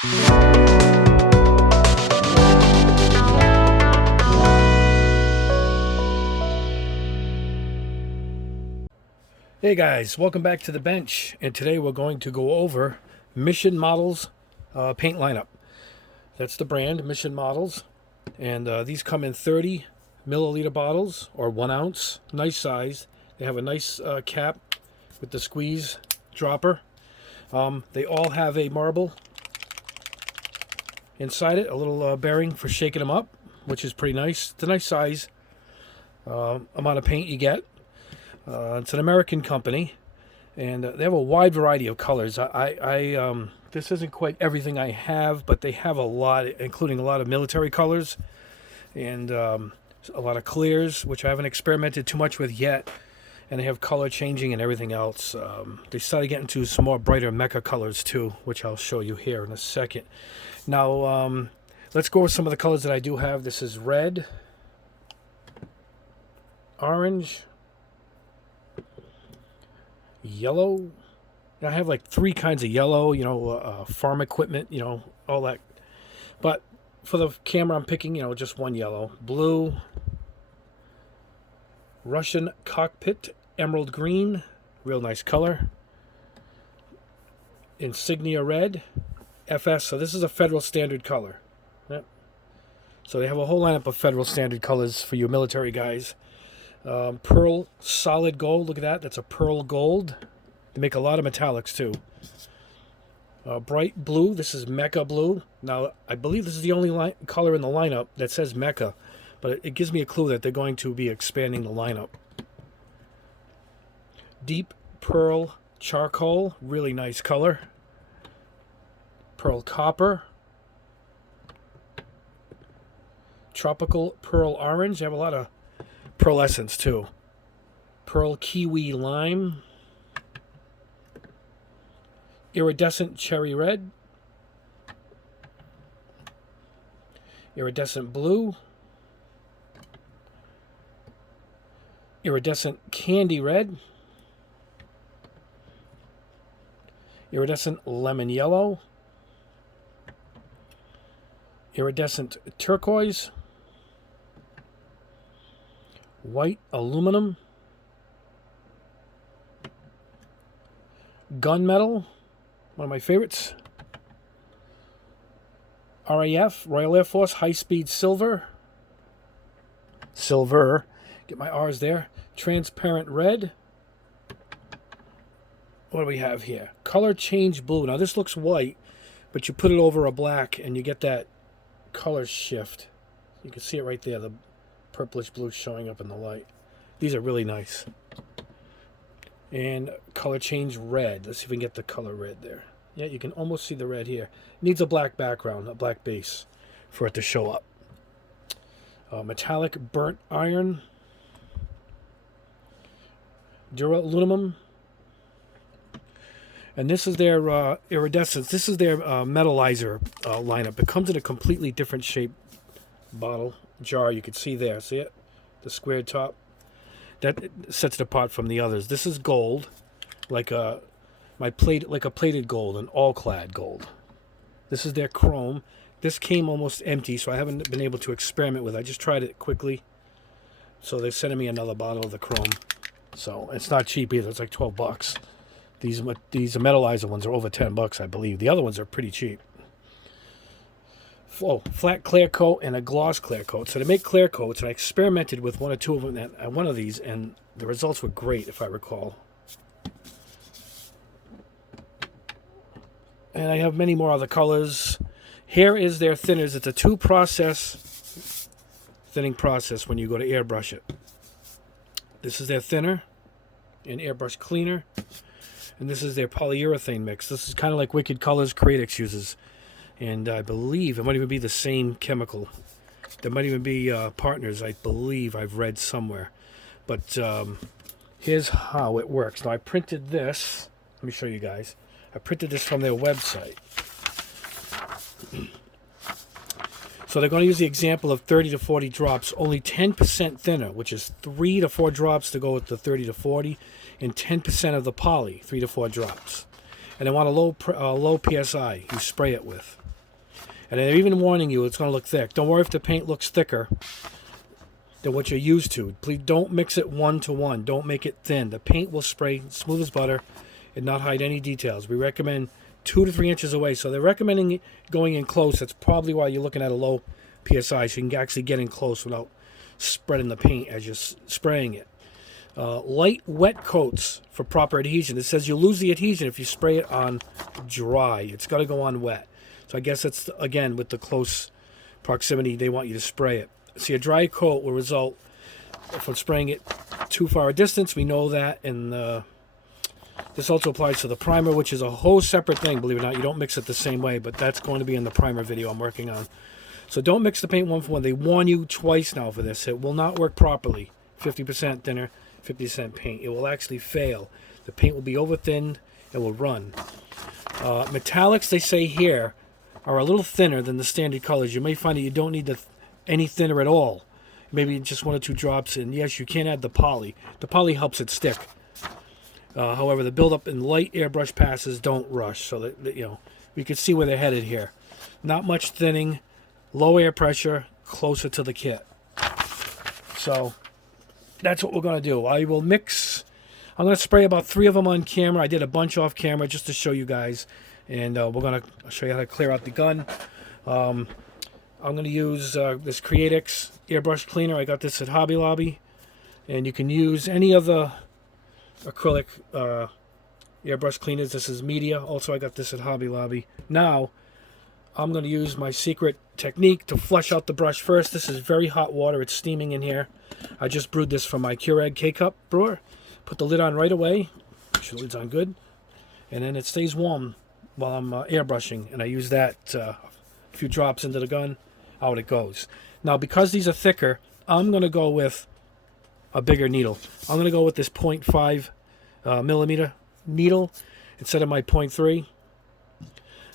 Hey guys, welcome back to the bench, and today we're going to go over Mission Models paint lineup. That's the brand, Mission Models, and these come in 30 milliliter bottles or 1 ounce, nice size. They have a nice cap with the squeeze dropper. They all have a marble inside it, a little bearing for shaking them up, which is pretty nice. It's a nice size amount of paint you get. It's an American company, and they have a wide variety of colors. This isn't quite everything I have, but they have a lot, including a lot of military colors and a lot of clears, which I haven't experimented too much with yet. And they have color changing and everything else. They started getting to some more brighter mecha colors too, which I'll show you here in a second. Now, let's go over some of the colors that I do have. This is red, orange, yellow. I have like 3 kinds of yellow, farm equipment, all that. But for the camera, I'm picking, just one yellow. Blue, Russian cockpit, emerald green, real nice color. Insignia red, FS. So this is a federal standard color. Yep. So they have a whole lineup of federal standard colors for you military guys. Pearl solid gold, look at that, that's a pearl gold. They make a lot of metallics too. Bright blue, this is mecha blue. Now I believe this is the only color in the lineup that says mecha, but it gives me a clue that they're going to be expanding the lineup. Deep pearl charcoal, really nice color. Pearl copper. Tropical pearl orange, they have a lot of pearlescence too. Pearl kiwi lime. Iridescent cherry red. Iridescent blue. Iridescent candy red. Iridescent lemon yellow. Iridescent turquoise. White aluminum. Gunmetal, one of my favorites. RAF, Royal Air Force, high-speed silver. Silver, get my R's there. Transparent red. What do we have here? Color change blue. Now this looks white, but you put it over a black and you get that color shift. You can see it right there, the purplish blue showing up in the light. These are really nice. And color change red. Let's see if we can get the color red there. Yeah, you can almost see the red here. Needs a black background, a black base for it to show up. Metallic burnt iron. Duraluminum. And this is their iridescence. This is their metallizer lineup. It comes in a completely different shape bottle, jar. You can see there. See it? The squared top. That sets it apart from the others. This is gold, like a plated gold, an all-clad gold. This is their chrome. This came almost empty, so I haven't been able to experiment with it. I just tried it quickly. So they're sending me another bottle of the chrome. So it's not cheap either. It's like $12. These metallizer ones are over $10, I believe. The other ones are pretty cheap. Oh, flat clear coat and a gloss clear coat. So they make clear coats, and I experimented with 1 or 2 of them at one of these, and the results were great, if I recall. And I have many more other colors. Here is their thinners. It's a 2-process thinning process when you go to airbrush it. This is their thinner and airbrush cleaner. And this is their polyurethane mix. This is kind of like Wicked Colors Creatix uses. And I believe it might even be the same chemical. There might even be partners, I believe I've read somewhere. But here's how it works. Now I printed this. Let me show you guys. I printed this from their website. So they're going to use the example of 30 to 40 drops, only 10% thinner, which is 3 to 4 drops to go with the 30 to 40, and 10% of the poly, 3 to 4 drops. And they want a low PSI you spray it with. And they're even warning you it's going to look thick. Don't worry if the paint looks thicker than what you're used to. Please don't mix it 1-to-1. Don't make it thin. The paint will spray smooth as butter and not hide any details. We recommend 2 to 3 inches away. So they're recommending going in close. That's probably why you're looking at a low PSI, so you can actually get in close without spreading the paint as you're spraying it. Light wet coats for proper adhesion. It says you lose the adhesion if you spray it on dry. It's got to go on wet. So I guess it's, again, with the close proximity, they want you to spray it. See, a dry coat will result from spraying it too far a distance. We know that. And this also applies to the primer, which is a whole separate thing, believe it or not. You don't mix it the same way, but that's going to be in the primer video I'm working on. So don't mix the paint 1-for-1. They warn you twice now for this. It will not work properly. 50% thinner, 50% paint. It will actually fail. The paint will be over thinned and will run. Metallics, they say here, are a little thinner than the standard colors. You may find that you don't need any thinner at all. Maybe just 1 or 2 drops. And yes, you can add the poly. The poly helps it stick. However, the buildup in light airbrush passes don't rush. So that you know, we can see where they're headed here. Not much thinning, low air pressure, closer to the kit. So that's what we're going to do. I will mix. I'm going to spray about 3 of them on camera. I did a bunch off camera just to show you guys. And we're going to show you how to clear out the gun. I'm going to use this Acrylic airbrush cleaner. I got this at Hobby Lobby. And you can use any of the acrylic airbrush cleaners. This is media. Also, I got this at Hobby Lobby. Now, I'm going to use my secret technique to flush out the brush first. This is very hot water. It's steaming in here. I just brewed this from my Keurig K-Cup brewer. Put the lid on right away. Make sure the lid's on good. And then it stays warm while I'm airbrushing. And I use that a few drops into the gun. Out it goes. Now, because these are thicker, I'm going to go with a bigger needle. I'm going to go with this 0.5 millimeter needle instead of my 0.3.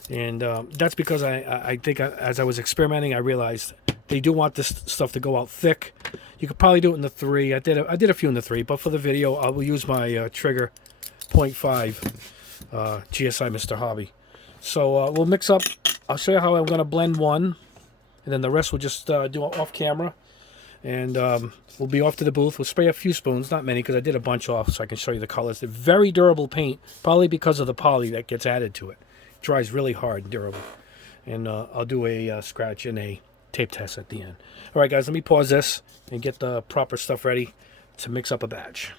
And that's because I think as I was experimenting, I realized they do want this stuff to go out thick. You could probably do it in the 3. I did a few in the 3, but for the video, I will use my trigger 0.5 GSI Mr. Hobby. So we'll mix up. I'll show you how I'm going to blend one, and then the rest we'll just do off camera. And we'll be off to the booth. We'll spray a few spoons, not many, because I did a bunch off so I can show you the colors. They're very durable paint, probably because of the poly that gets added to it. Dries really hard and durable. And I'll do a scratch and a tape test at the end. All right, guys, let me pause this and get the proper stuff ready to mix up a batch.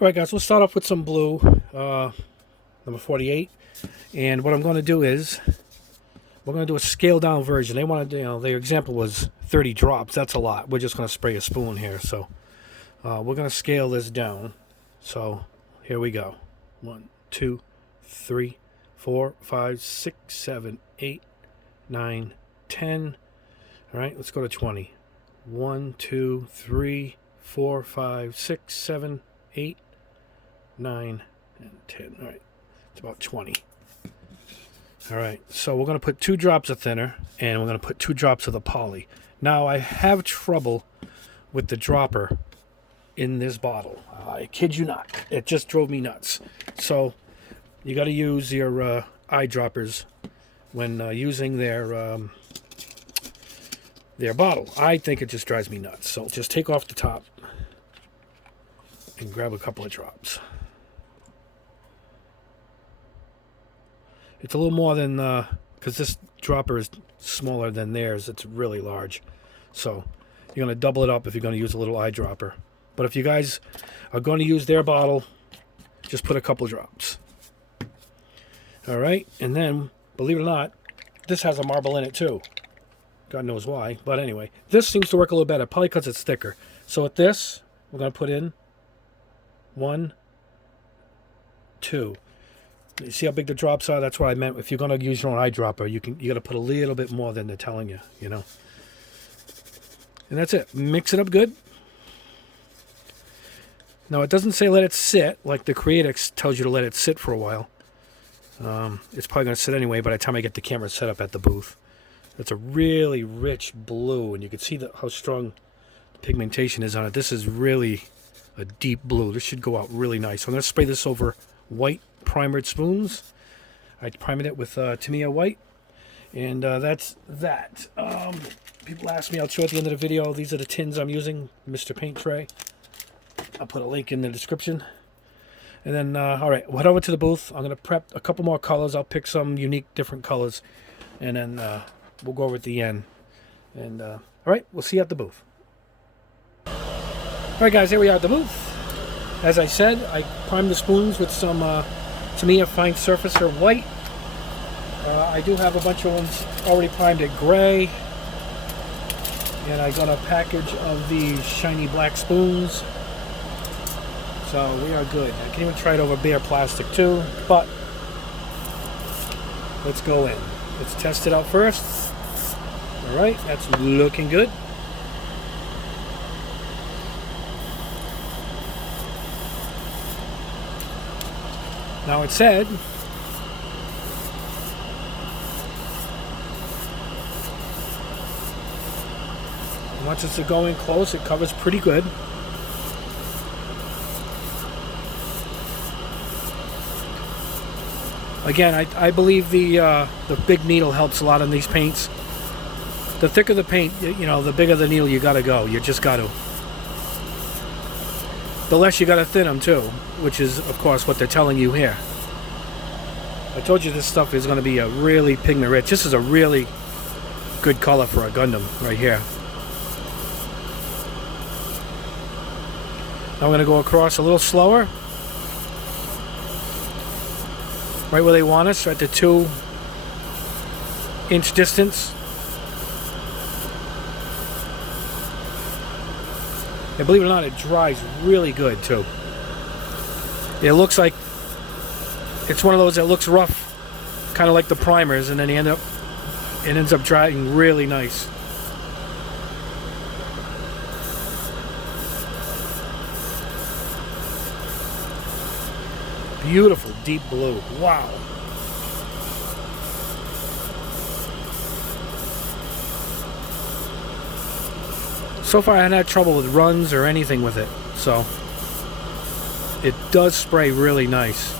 All right, guys, we'll start off with some blue, number 48. And what I'm going to do is we're going to do a scaled down version. They wanted, their example was 30 drops. That's a lot. We're just going to spray a spoon here. So we're going to scale this down. So here we go. 1, 2, 3, 4, 5, 6, 7, 8, 9, 10. All right, let's go to 20. 1, 2, 3, 4, 5, 6, 7, 8, 9, and 10. All right, it's about 20. All right, so we're going to put 2 drops of thinner, and we're going to put 2 drops of the poly. Now, I have trouble with the dropper in this bottle. I kid you not. It just drove me nuts. So you got to use your eyedroppers when using their bottle. I think it just drives me nuts. So just take off the top and grab a couple of drops. It's a little more than, because this dropper is smaller than theirs. It's really large. So you're going to double it up if you're going to use a little eyedropper. But if you guys are going to use their bottle, just put a couple drops. All right, and then, believe it or not, this has a marble in it too. God knows why, but anyway. This seems to work a little better, probably because it's thicker. So with this, we're going to put in 1, 2. You see how big the drops are? That's what I meant. If you're going to use your own eyedropper, you got to put a little bit more than they're telling you, And that's it. Mix it up good. Now, it doesn't say let it sit, like the Creatix tells you to let it sit for a while. It's probably going to sit anyway by the time I get the camera set up at the booth. It's a really rich blue, and you can see how strong the pigmentation is on it. This is really a deep blue. This should go out really nice. So I'm going to spray this over white primered spoons. I primed it with Tamiya white, and that's that. People ask me, I'll show at the end of the video. These are the tins I'm using, Mr. Paint Tray. I'll put a link in the description. And then, all right, we'll head over to the booth. I'm going to prep a couple more colors. I'll pick some unique, different colors, and then we'll go over at the end. And, all right, we'll see you at the booth. All right, guys, here we are at the booth. As I said, I primed the spoons with some Tamiya Fine Surfacer white. I do have a bunch of ones already primed at gray. And I got a package of these shiny black spoons. So we are good. I can even try it over bare plastic too, but let's go in. Let's test it out first. All right, that's looking good. Now it said once it's going close, it covers pretty good. Again, I believe the big needle helps a lot on these paints. The thicker the paint, you know, the bigger the needle you gotta go. You just gotta. The less you gotta thin them too, which is, of course, what they're telling you here. I told you this stuff is gonna be a really pigment rich. This is a really good color for a Gundam right here. Now I'm gonna go across a little slower. Right where they want us, at the 2-inch distance. And believe it or not, it dries really good too. It looks like it's one of those that looks rough, kind of like the primers, and then it ends up drying really nice. Beautiful deep blue. Wow. So far I haven't had trouble with runs or anything with it. So it does spray really nice.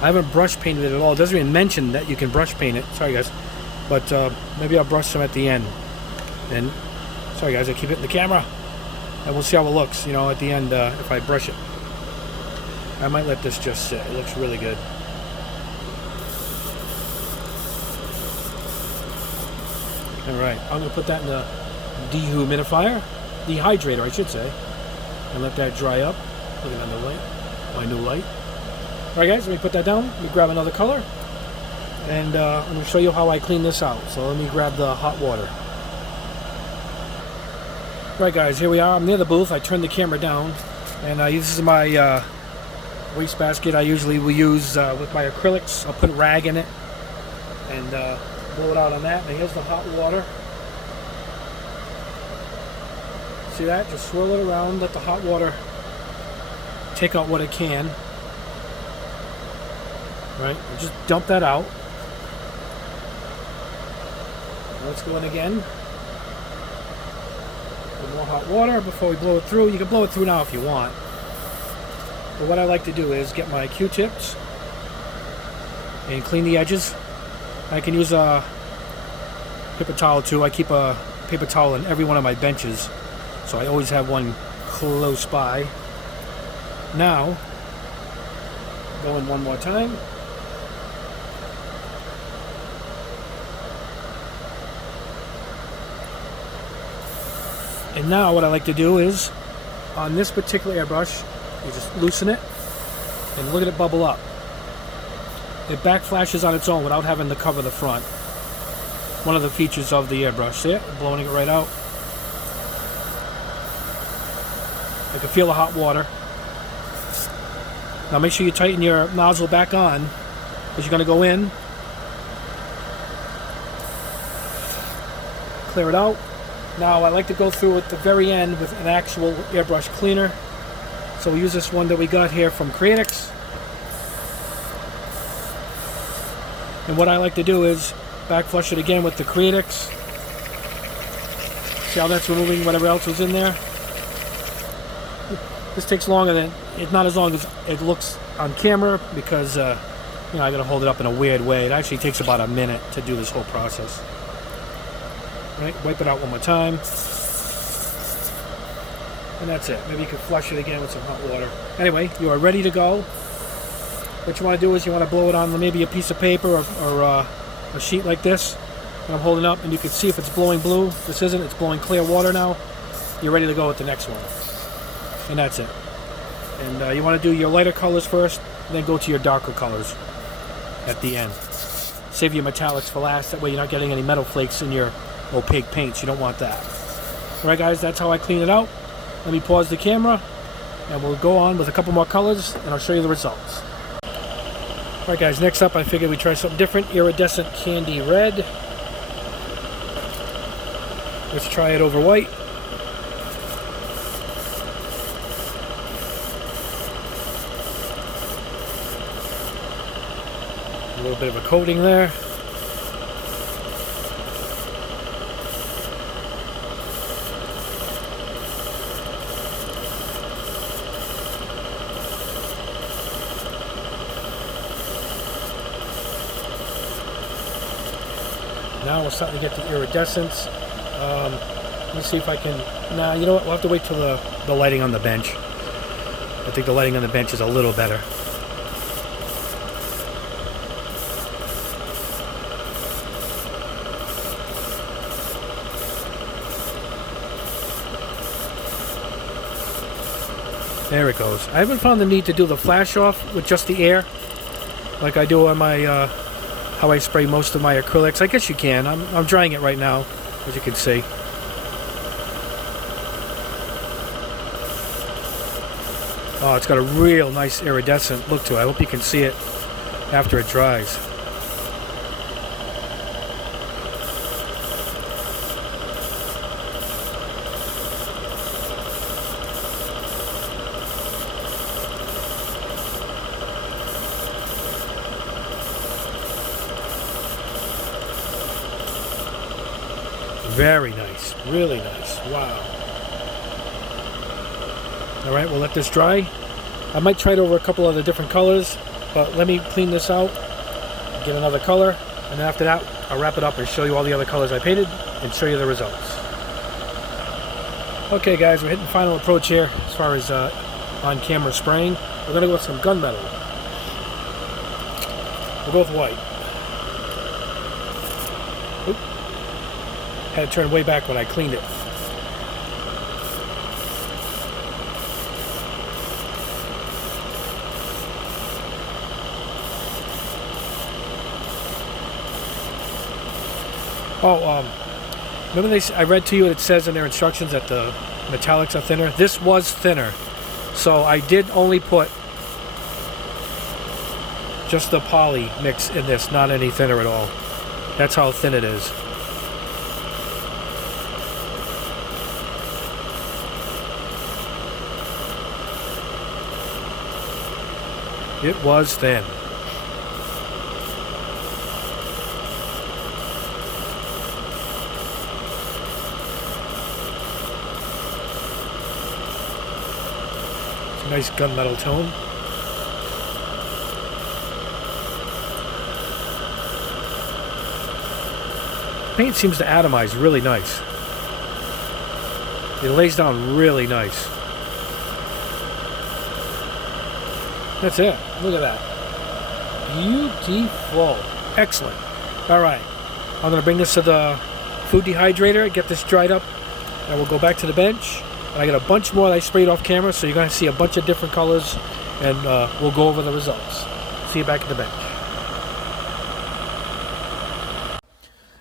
I haven't brush painted it at all. It doesn't even mention that you can brush paint it. Sorry guys. But maybe I'll brush some at the end. And sorry guys, I keep hitting the camera. And we'll see how it looks, you know, at the end if I brush it. I might let this just sit. It looks really good. Alright, I'm going to put that in the dehydrator, I should say, and let that dry up. Looking at the light, my new light. Alright guys, let me put that down. Let me grab another color, and I'm going to show you how I clean this out. So let me grab the hot water. Alright guys, here we are. I'm near the booth. I turned the camera down, and this is my wastebasket I usually will use with my acrylics. I'll put a rag in it and blow it out on that. And here's the hot water. See that? Just swirl it around, let the hot water take out what it can. Right? And just dump that out. Let's go in again. Put more hot water before we blow it through. You can blow it through now if you want. But what I like to do is get my Q-tips and clean the edges. I can use a paper towel too. I keep a paper towel in every one of my benches, so I always have one close by. Now, go in one more time. And now what I like to do is, on this particular airbrush, you just loosen it and look at it bubble up. It back flashes on its own without having to cover the front. One of the features of the airbrush. See it? Blowing it right out. I can feel the hot water. Now make sure you tighten your nozzle back on, because you're going to go in, clear it out. Now I like to go through at the very end with an actual airbrush cleaner. So we use this one that we got here from Acrylic. And what I like to do is back flush it again with the Acrylic. See how that's removing whatever else was in there? This takes longer than, it's not as long as it looks on camera, because you know, I gotta hold it up in a weird way. It actually takes about a minute to do this whole process. Right, wipe it out one more time. And that's it. Maybe you could flush it again with some hot water. Anyway, you are ready to go. What you want to do is you want to blow it on maybe a piece of paper or a sheet like this. And I'm holding up, and you can see if it's blowing blue. This isn't. It's blowing clear water now. You're ready to go with the next one. And that's it. And you want to do your lighter colors first, and then go to your darker colors at the end. Save your metallics for last. That way you're not getting any metal flakes in your opaque paints. You don't want that. Alright guys, that's how I clean it out. Let me pause the camera, and we'll go on with a couple more colors, and I'll show you the results. Alright guys, next up I figured we'd try something different. Iridescent Candy Red. Let's try it over white. A little bit of a coating there. Now we're starting to get the iridescence. Let me see if I can... Nah, you know what? We'll have to wait till the lighting on the bench. I think the lighting on the bench is a little better. There it goes. I haven't found the need to do the flash off with just the air, like I do on my, how I spray most of my acrylics. I guess you can. I'm drying it right now, as you can see. Oh, it's got a real nice iridescent look to it. I hope you can see it after it dries. Very nice, really nice. Wow. Alright, we'll let this dry. I might try it over a couple other different colors, but let me clean this out, get another color, and then after that I'll wrap it up and show you all the other colors I painted and show you the results. Okay guys, we're hitting final approach here as far as on camera spraying. We're going to go with some gunmetal. We'll go with white. Oop. Had to turn way back when I cleaned it. Oh, remember I read to you what it says in their instructions that the metallics are thinner? This was thinner. So I did only put just the poly mix in this, not any thinner at all. That's how thin it is. It was thin. It's a nice gunmetal tone. Paint seems to atomize really nice. It lays down really nice. That's it. Look at that. Beautiful. Excellent. Alright. I'm going to bring this to the food dehydrator, get this dried up, and we'll go back to the bench. And I got a bunch more that I sprayed off camera, so you're going to see a bunch of different colors, and we'll go over the results. See you back at the bench.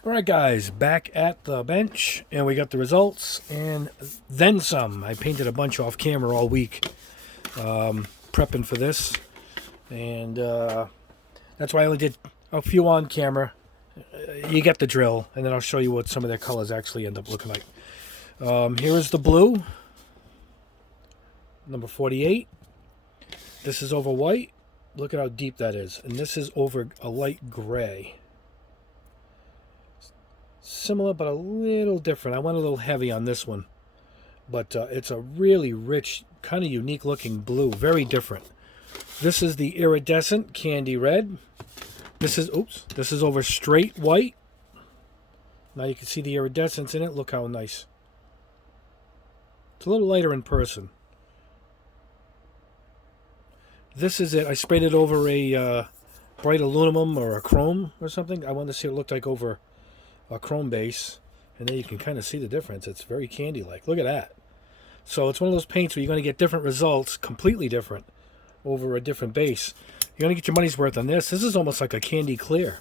Alright guys, back at the bench, and we got the results, and then some. I painted a bunch off camera all week, prepping for this, and that's why I only did a few on camera. You get the drill, and then I'll show you what some of their colors actually end up looking like. Here is the blue, number 48. This is over white. Look at how deep that is, and this is over a light gray. Similar, but a little different. I went a little heavy on this one, but it's a really rich, kind of unique looking blue. Very different. This is the Iridescent Candy Red. This is, oops, this is over straight white. Now you can see the iridescence in it. Look how nice. It's a little lighter in person. This is it. I sprayed it over a bright aluminum or a chrome or something. I wanted to see what it looked like over a chrome base. And then you can kind of see the difference. It's very candy-like. Look at that. So it's one of those paints where you're going to get different results, completely different, over a different base. You're going to get your money's worth on this. This is almost like a candy clear.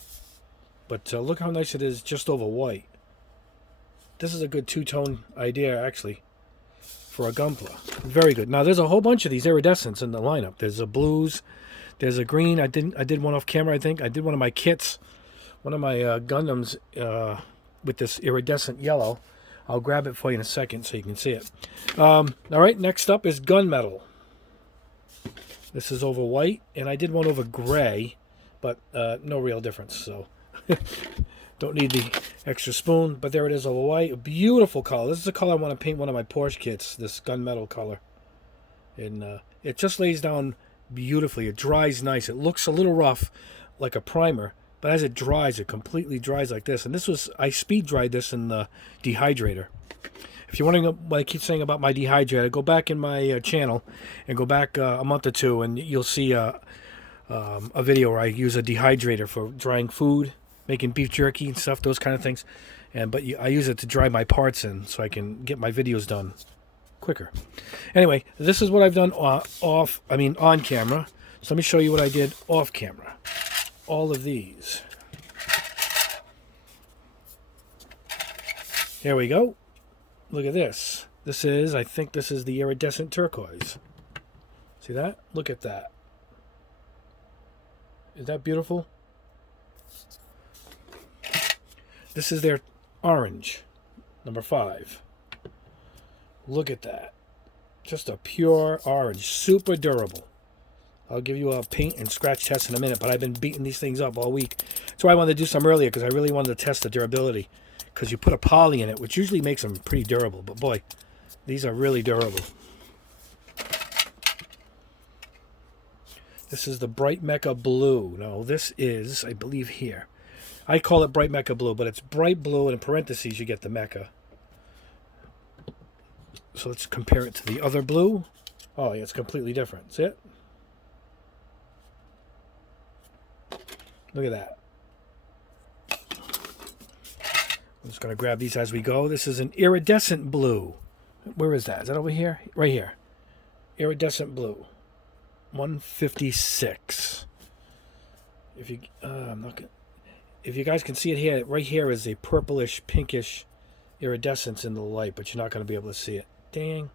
But look how nice it is just over white. This is a good two-tone idea, actually, for a Gunpla. Very good. Now, there's a whole bunch of these iridescents in the lineup. There's a blues. There's a green. I did one off camera, I think. I did one of my kits. One of my Gundams with this iridescent yellow. I'll grab it for you in a second so you can see it. All right, next up is gunmetal. This is over white, and I did one over gray, but no real difference, so don't need the extra spoon. But there it is over white. A beautiful color. This is the color I want to paint one of my Porsche kits, this gunmetal color. And it just lays down beautifully. It dries nice. It looks a little rough, like a primer. But as it dries, it completely dries like this. And this was, I speed dried this in the dehydrator. If you're wondering what I keep saying about my dehydrator, go back in my channel and go back a month or two, and you'll see a video where I use a dehydrator for drying food, making beef jerky and stuff, those kind of things. But I use it to dry my parts in so I can get my videos done quicker. Anyway, this is what I've done on camera. So let me show you what I did off camera. All of these. Here we go. Look at this. This is, I think this is the iridescent turquoise. See that? Look at that. Is that beautiful? This is their orange, number 5. Look at that. Just a pure orange, super durable. I'll give you a paint and scratch test in a minute, but I've been beating these things up all week. That's why I wanted to do some earlier, because I really wanted to test the durability. Because you put a poly in it, which usually makes them pretty durable. But boy, these are really durable. This is the Bright Mecha Blue. No, this is, I believe, here. I call it Bright Mecha Blue, but it's bright blue, and in parentheses you get the Mecha. So let's compare it to the other blue. Oh, yeah, it's completely different. See it? Look at that. I'm just going to grab these as we go. This is an iridescent blue. Where is that? Is that over here? Right here. Iridescent blue. 156. If you if you guys can see it here, right here is a purplish, pinkish iridescence in the light, but you're not going to be able to see it. Dang.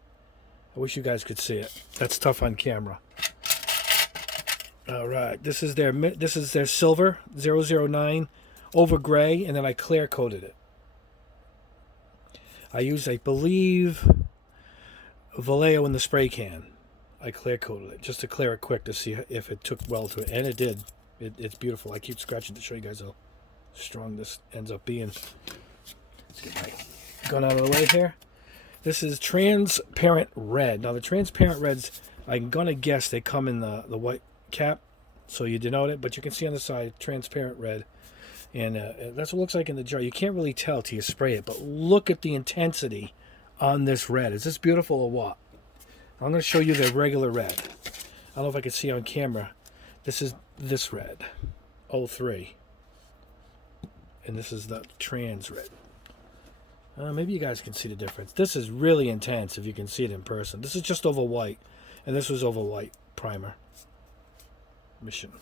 I wish you guys could see it. That's tough on camera. All right. This is their silver 009 over gray, and then I clear coated it. I used, I believe, Vallejo in the spray can. I clear coated it just to clear it quick to see if it took well to it, and it did. It's beautiful. I keep scratching to show you guys how strong this ends up being. Let's get my gun out of the way here. This is transparent red. Now the transparent reds, I'm gonna guess they come in the white cap, so you denote it, but you can see on the side transparent red. And that's what it looks like in the jar. You can't really tell till you spray it, but look at the intensity on this red. Is this beautiful or what? I'm going to show you the regular red. I don't know if I can see on camera. This is this red, 03. And this is the trans red. Maybe you guys can see the difference. This is really intense if you can see it in person. This is just over white, and this was over white primer. Mission.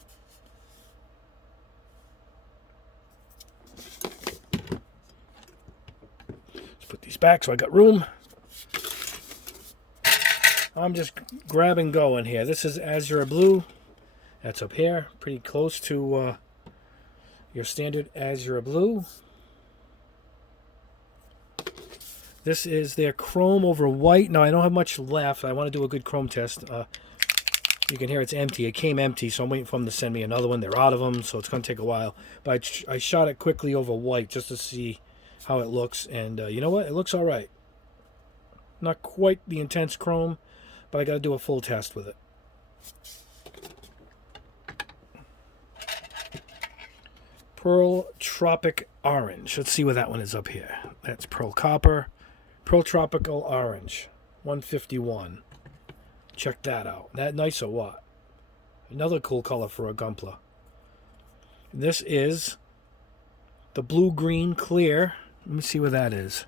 Put these back so I got room. I'm just grab and going here. This is Azure Blue. That's up here, pretty close to your standard Azure Blue. This is their chrome over white. Now I don't have much left. I want to do a good chrome test. You can hear it's empty. It came empty, so I'm waiting for them to send me another one. They're out of them, so it's going to take a while. But I shot it quickly over white just to see how it looks, and you know what? It looks all right. Not quite the intense chrome, but I got to do a full test with it. Pearl Tropic Orange. Let's see where that one is up here. That's Pearl Copper. Pearl Tropical Orange. 151. Check that out. That nice or what? Another cool color for a Gunpla. This is the blue-green clear. Let me see where that is.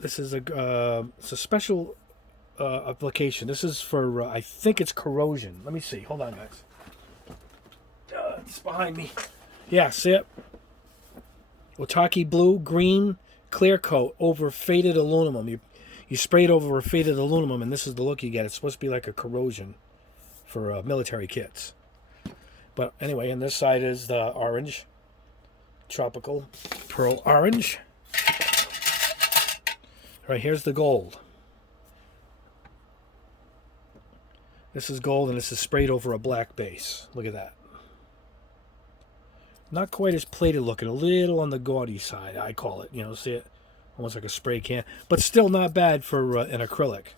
This is it's a special application. This is for, I think it's corrosion. Let me see. Hold on, guys. It's behind me. Yeah, see it? Otaki blue, green, clear coat over faded aluminum. You spray it over a faded aluminum, and this is the look you get. It's supposed to be like a corrosion for military kits. But anyway, and this side is the orange. Tropical Pearl Orange. All right, here's the gold. This is gold, and this is sprayed over a black base. Look at that. Not quite as plated looking, a little on the gaudy side, I call it. You know, see it? Almost like a spray can. But still not bad for an acrylic.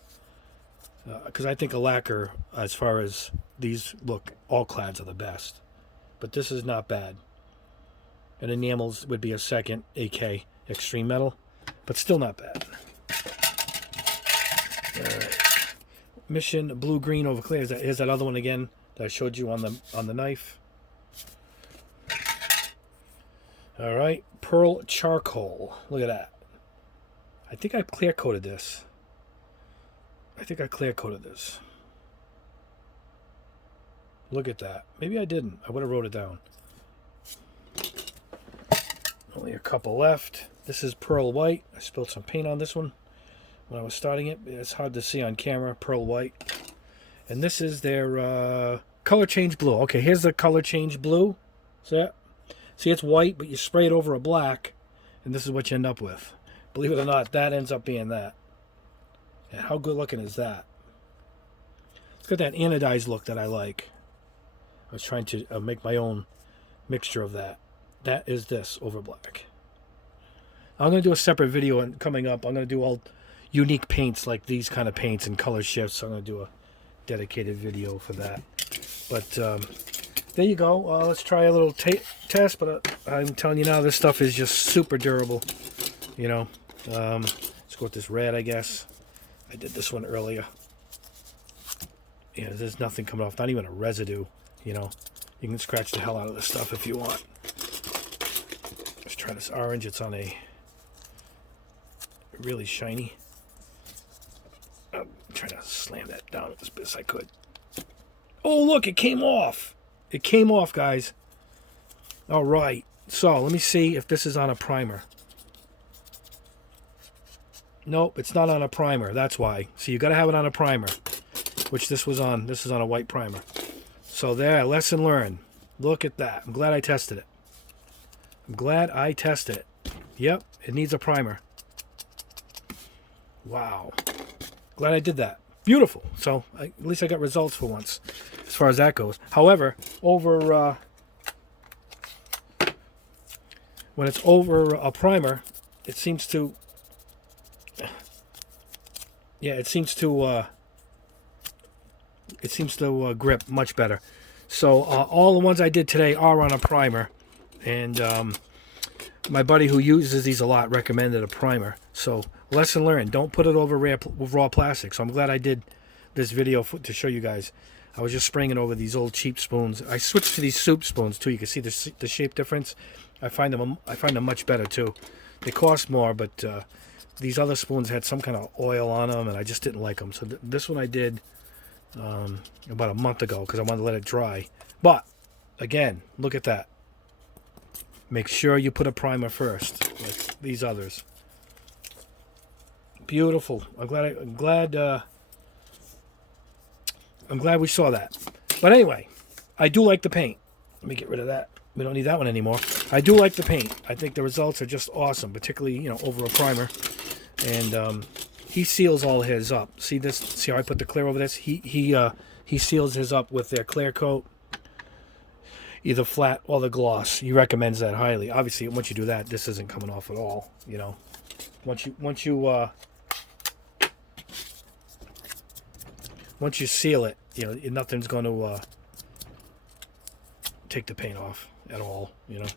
Because I think a lacquer, as far as these look, all clads are the best. But this is not bad. And enamels would be a second AK extreme metal. But still not bad. Alright. Mission blue-green over clear. Here's that other one again that I showed you on the knife. All right, Pearl Charcoal. Look at that. I think I clear coated this. Look at that. Maybe I didn't. I would have wrote it down. Only a couple left. This is Pearl White. I spilled some paint on this one when I was starting it. It's hard to see on camera. Pearl White. And this is their color change blue. Okay, here's the color change blue. See that? See, it's white, but you spray it over a black, and this is what you end up with. Believe it or not, that ends up being that. And how good looking is that? It's got that anodized look that I like. I was trying to make my own mixture of that. That is this over black. I'm going to do a separate video coming up. I'm going to do all unique paints like these kind of paints and color shifts. So I'm going to do a dedicated video for that. But there you go. Let's try a little test. But I'm telling you now, this stuff is just super durable. You know. Let's go with this red, I guess. I did this one earlier. Yeah, there's nothing coming off. Not even a residue. You know. You can scratch the hell out of this stuff if you want. Let's try this orange. It's on a really shiny. I'm trying to slam that down as best I could. Oh, look, it came off. It came off, guys. All right. So, let me see if this is on a primer. Nope, it's not on a primer. That's why. So, you got to have it on a primer, which this was on. This is on a white primer. So, there, lesson learned. Look at that. I'm glad I tested it. Yep, it needs a primer. Wow. Glad I did that. Beautiful. So, at least I got results for once, as far as that goes. However, over when it's over a primer, it seems to, grip much better. So, all the ones I did today are on a primer, and my buddy who uses these a lot recommended a primer. So, lesson learned. Don't put it over raw plastic. So I'm glad I did this video to show you guys. I was just spraying it over these old cheap spoons. I switched to these soup spoons too. You can see the shape difference. I find them much better too. They cost more, but these other spoons had some kind of oil on them, and I just didn't like them. So this one I did about a month ago because I wanted to let it dry. But again, look at that. Make sure you put a primer first, like these others. Beautiful. I'm glad we saw that. But anyway, I do like the paint. Let me get rid of that. We don't need that one anymore. I do like the paint. I think the results are just awesome, particularly, over a primer. And he seals all his up. See this? See how I put the clear over this? He seals his up with their clear coat, either flat or the gloss. He recommends that highly. Obviously, once you do that, this isn't coming off at all. Once you seal it, nothing's going to take the paint off. at all, you know.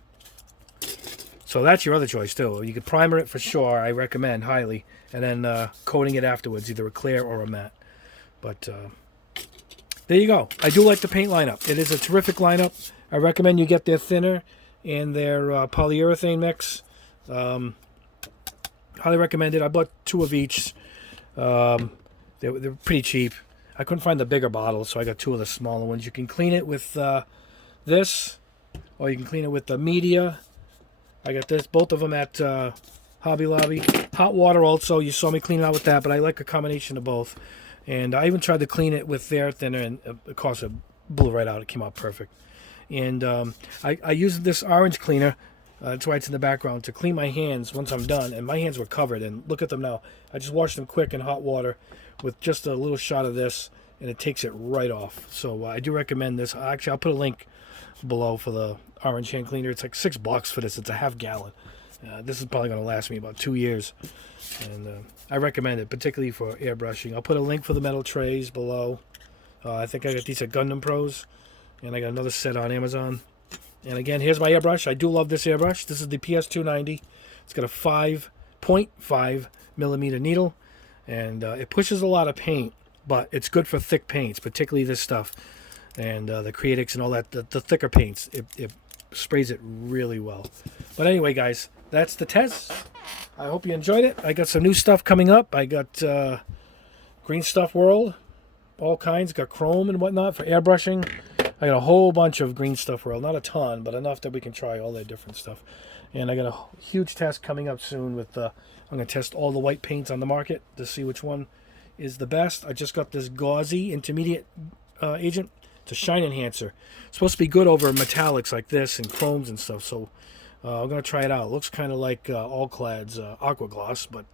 So that's your other choice too. You could primer it for sure. I recommend highly, and then coating it afterwards, either a clear or a matte. But there you go. I do like the paint lineup. It is a terrific lineup. I recommend you get their thinner and their polyurethane mix. Highly recommended. I bought 2 of each. They're pretty cheap. I couldn't find the bigger bottles, so I got 2 of the smaller ones. You can clean it with this, or you can clean it with the media. I got this, both of them at Hobby Lobby. Hot water also, you saw me clean it out with that, but I like a combination of both. And I even tried to clean it with their thinner, and of course it blew right out. It came out perfect. And I used this orange cleaner, that's why it's in the background, to clean my hands once I'm done. And my hands were covered, and look at them now. I just washed them quick in hot water with just a little shot of this, and it takes it right off. So I do recommend this. Actually, I'll put a link below for the orange hand cleaner. It's like $6 for this. It's a half gallon. This is probably going to last me about 2 years, and I recommend it, particularly for airbrushing. I'll put a link for the metal trays below. I think I got these at Gundam Pros, and I got another set on Amazon. And again, here's my airbrush. I do love this airbrush. This is the PS290. It's got a 5.5 millimeter needle, and it pushes a lot of paint, but it's good for thick paints, particularly this stuff. And the Acrylics and all that, the thicker paints, it sprays it really well. But anyway, guys, that's the test. I hope you enjoyed it. I got some new stuff coming up. I got Green Stuff World, all kinds. Got chrome and whatnot for airbrushing. I got a whole bunch of Green Stuff World. Not a ton, but enough that we can try all their different stuff. And I got a huge test coming up soon with I'm going to test all the white paints on the market to see which one is the best. I just got this gauzy intermediate agent. It's a shine enhancer. It's supposed to be good over metallics like this and chromes and stuff. So I'm going to try it out. It looks kind of like Allclad's Aqua Gloss, but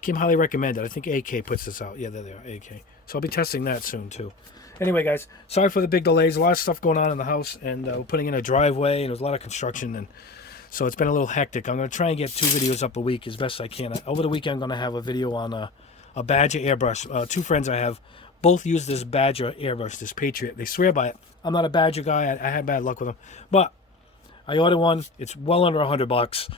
Kim highly recommended. I think AK puts this out. Yeah, there they are, AK. So I'll be testing that soon too. Anyway, guys, sorry for the big delays. A lot of stuff going on in the house, and we're putting in a driveway, and there's a lot of construction, and so it's been a little hectic. I'm going to try and get 2 videos up a week as best I can. Over the weekend, I'm going to have a video on a Badger airbrush. 2 friends I have both use this Badger airbrush, this Patriot. They swear by it. I'm not a Badger guy. I had bad luck with them, but I ordered one. It's well under $100,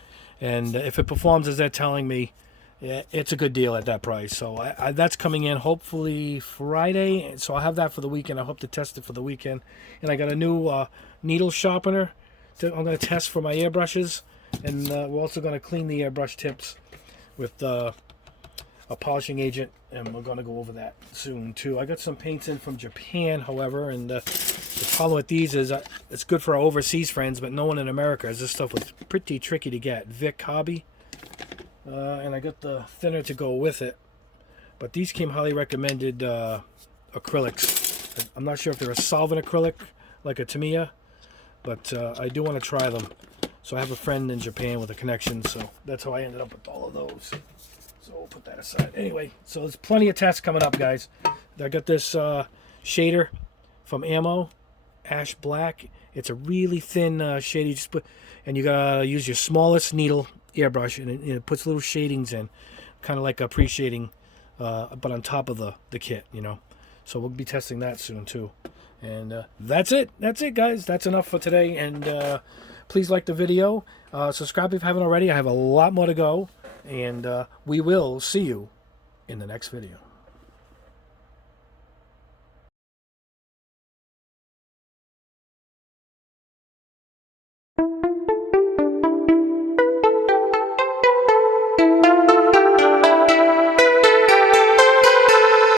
and if it performs as they're telling me, it's a good deal at that price. So that's coming in hopefully Friday. So I'll have that for the weekend. I hope to test it for the weekend. And I got a new needle sharpener that I'm going to test for my airbrushes. And we're also going to clean the airbrush tips with a polishing agent. And we're going to go over that soon too. I got some paints in from Japan, however. And the problem with these is it's good for our overseas friends, but no one in America, as this stuff was pretty tricky to get. Vic Hobby. And I got the thinner to go with it, but these came highly recommended acrylics. I'm not sure if they're a solvent acrylic like a Tamiya, but I do want to try them. So I have a friend in Japan with a connection, so that's how I ended up with all of those. So we'll put that aside. Anyway, so there's plenty of tests coming up, guys. I got this shader from Ammo, Ash Black. It's a really thin shade. You just put, and you gotta use your smallest needle airbrush, and it puts little shadings in, kind of like a pre-shading, but on top of the kit, you know. So we'll be testing that soon too. And that's it, guys. That's enough for today. And please like the video, subscribe if you haven't already. I have a lot more to go, and we will see you in the next video.